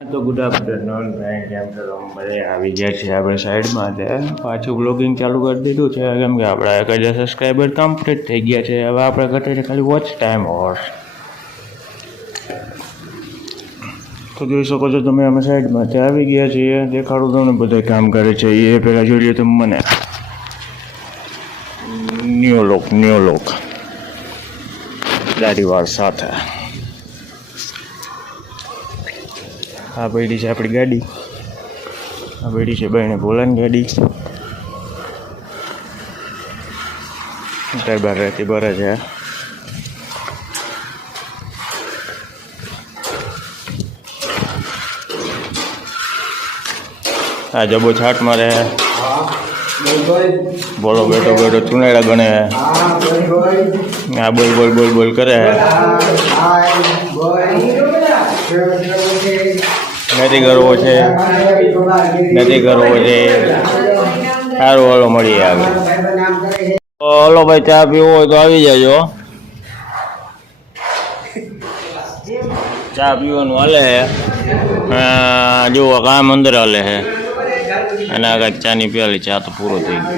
તો good afternoon friend, કેમ છો તમે બધા? આવી ગયા છીએ આપણે સાઈડમાં છે, પાછું બ્લોગિંગ ચાલુ કરી દીધું છે કેમ કે આપણા 1000 સબસ્ક્રાઈબર કમ્પ્લીટ થઈ ગયા છે. હવે આપણે ઘટે છે ખાલી વોચ ટાઈમ હોર્સ. તો જોઈ શકો છો તમે અમે સાઈડમાંથી આવી ગયા છીએ. દેખાડું તમને બધા કામ કરે છે એ પહેલાં જોઈ લો તમે મને. ન્યૂ લોક દાઢીવાળ સાથે. આ પડી છે આપણી ગાડી, આ પડી છે ભાઈને ભોલાની ગાડી. ટાઈર બહાર રહેતી બરે છે. આ જબો છાટ મારે, બોલો બેઠો બેઠો ચુનેડા ગણે, આ બોલ કરે. નથી કરવો છે સારું, હલો મળીએ આગળ. હલો ભાઈ, ચા પીવો હોય તો આવી જાજો. ચા પીવાનું હાલે છે, જુઓ કામ અંદર હાલે છે. અને આગળ ચાની પ્યાલી, ચા તો પૂરો થઈ ગયો.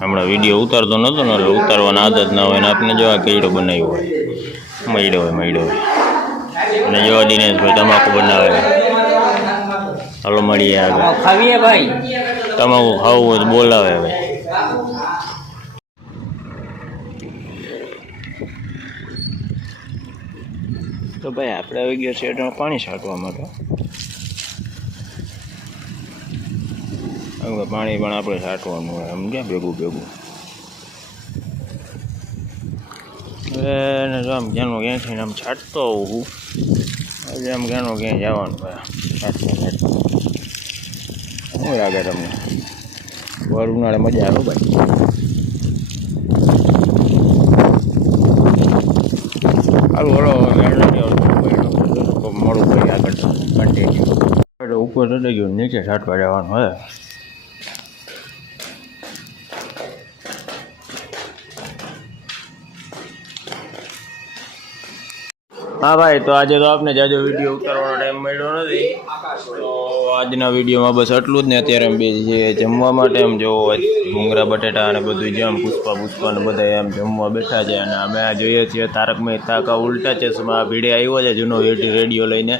હમણાં વિડીયો ઉતારતો નહોતો ને એટલે ઉતારવાની આદત ના હોય ને આપણે જોવા કેળો બનાવ્યો હોય, મળ્યો હોય. અને જોવા દિનેશભાઈ તમાકુ બનાવે. હાલો મળીએ આગળ. ખાવીએ ભાઈ, તમાકુ ખાવું હોય તો બોલાવે ભાઈ. તો ભાઈ આપણે આવી ગયા છીએ એટલે પાણી છાંટવા માટે. પાણી પણ આપણે છાંટવાનું હોય સમજ્યા, ભેગું એને જો આમ ક્યાંનું ક્યાં થઈને આમ છાંટતો હોઉં આજે આમ ક્યાંનું ક્યાંય જવાનું હોય. શું લાગે તમને? વાર ઉનાળે મજા આવે ભાઈ. સારું હલો, મોડું કરી આગળ કન્ટિન્યુ. ઉપર ચડી ગયું, નીચે છાંટવા જવાનું હોય. હા ભાઈ, તો આજે તો આપણે જાજો વિડીયો ઉતારવાનો ટાઈમ મળ્યો નથી, તો આજના વિડીયોમાં બસ આટલું જ ને. અત્યારે એમ બે જે જમવા માટે એમ જોવો ભૂંગળા બટેટા અને બધું જેમ પુષ્પા ને બધા એમ જમવા બેઠા છે. અને અમે જોઈએ છીએ તારક મહેતા કા ઉલ્ટા ચશ્મા ભીડે આવ્યો છે જૂનો રેડિયો લઈને.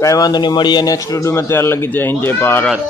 કાંઈ વાંધો નહીં, મળીએ નેક્સ્ટ વિડીયોમાં. ત્યાર લગી જય હિન્દ જય ભારત.